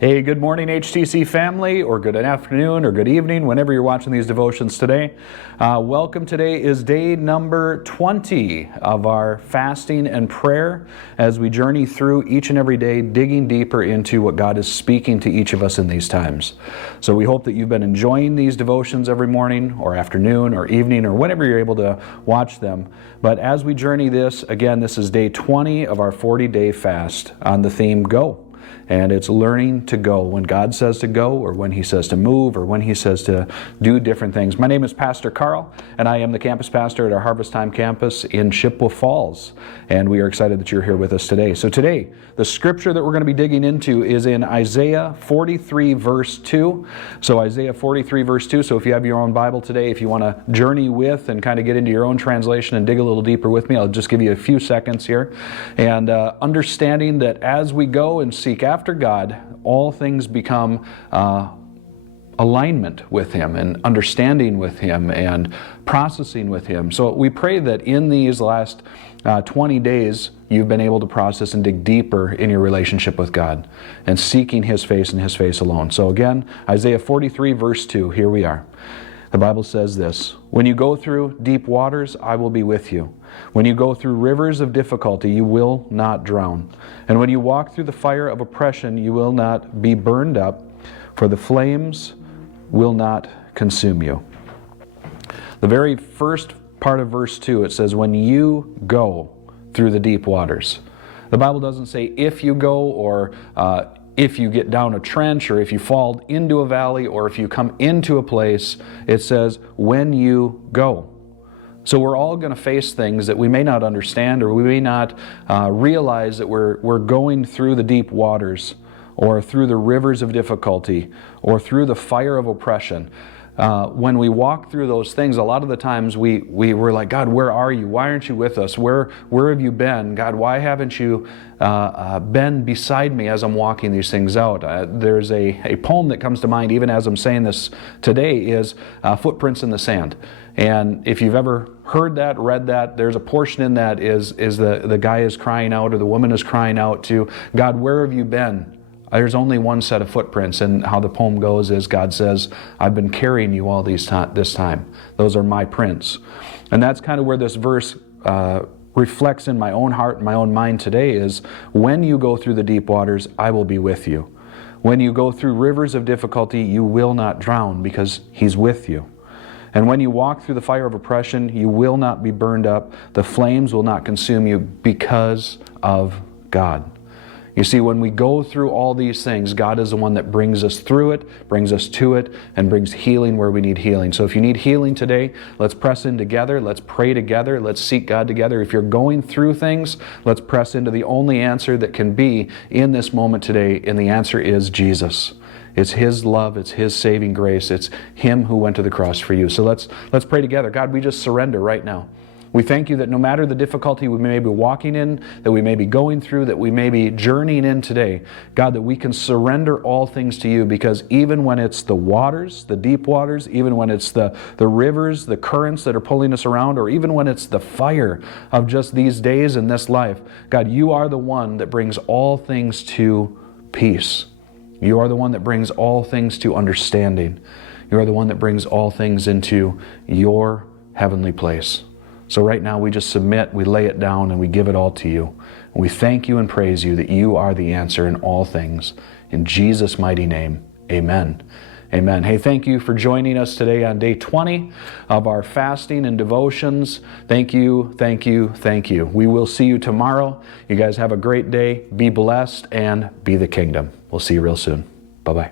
Hey, good morning, HTC family, or good afternoon, or good evening, whenever you're watching these devotions today. Welcome. Today is day number 20 of our fasting and prayer as we journey through each and every day, digging deeper into what God is speaking to each of us in these times. So we hope that you've been enjoying these devotions every morning, or afternoon, or evening, or whenever you're able to watch them. But as we journey this, again, this is day 20 of our 40-day fast on the theme, Go. And it's learning to go when God says to go, or when He says to move, or when He says to do different things. My name is Pastor Karl, and I am the campus pastor at our Harvest Time campus in Chippewa Falls. And we are excited that you're here with us today. So today, the scripture that we're going to be digging into is in Isaiah 43 verse 2. So Isaiah 43 verse 2. So if you have your own Bible today, if you want to journey with and kind of get into your own translation and dig a little deeper with me, I'll just give you a few seconds here. And understanding that as we go and seek after God, all things become alignment with Him and understanding with Him and processing with Him. So we pray that in these last 20 days, you've been able to process and dig deeper in your relationship with God and seeking His face and His face alone. So again, Isaiah 43 verse 2, here we are. The Bible says this, "When you go through deep waters, I will be with you. When you go through rivers of difficulty, you will not drown. And when you walk through the fire of oppression, you will not be burned up, for the flames will not consume you." The very first part of verse 2, it says, when you go through the deep waters. The Bible doesn't say if you go, or if you get down a trench, or if you fall into a valley, or if you come into a place. It says when you go. So we're all going to face things that we may not understand, or we may not realize that we're going through the deep waters, or through the rivers of difficulty, or through the fire of oppression. When we walk through those things, a lot of the times we're like, God, where are you? Why aren't you with us? Where have you been? God, why haven't you been beside me as I'm walking these things out? There's a poem that comes to mind, even as I'm saying this today, is Footprints in the Sand. And if you've ever heard that, read that, there's a portion in that is the guy is crying out, or the woman is crying out to God, where have you been? There's only one set of footprints, and how the poem goes is God says, I've been carrying you all this time. Those are my prints. And that's kind of where this verse reflects in my own heart and my own mind today is, when you go through the deep waters, I will be with you. When you go through rivers of difficulty, you will not drown, because He's with you. And when you walk through the fire of oppression, you will not be burned up. The flames will not consume you, because of God. You see, when we go through all these things, God is the one that brings us through it, brings us to it, and brings healing where we need healing. So if you need healing today, let's press in together, let's pray together, let's seek God together. If you're going through things, let's press into the only answer that can be in this moment today, and the answer is Jesus. It's His love, it's His saving grace, it's Him who went to the cross for you. So let's pray together. God, we just surrender right now. We thank you that no matter the difficulty we may be walking in, that we may be going through, that we may be journeying in today, God, that we can surrender all things to you, because even when it's the waters, the deep waters, even when it's the rivers, the currents that are pulling us around, or even when it's the fire of just these days in this life, God, you are the one that brings all things to peace. You are the one that brings all things to understanding. You are the one that brings all things into your heavenly place. So right now we just submit, we lay it down, and we give it all to you. And we thank you and praise you that you are the answer in all things. In Jesus' mighty name, amen. Amen. Hey, thank you for joining us today on day 20 of our fasting and devotions. Thank you, thank you, thank you. We will see you tomorrow. You guys have a great day. Be blessed and be the kingdom. We'll see you real soon. Bye-bye.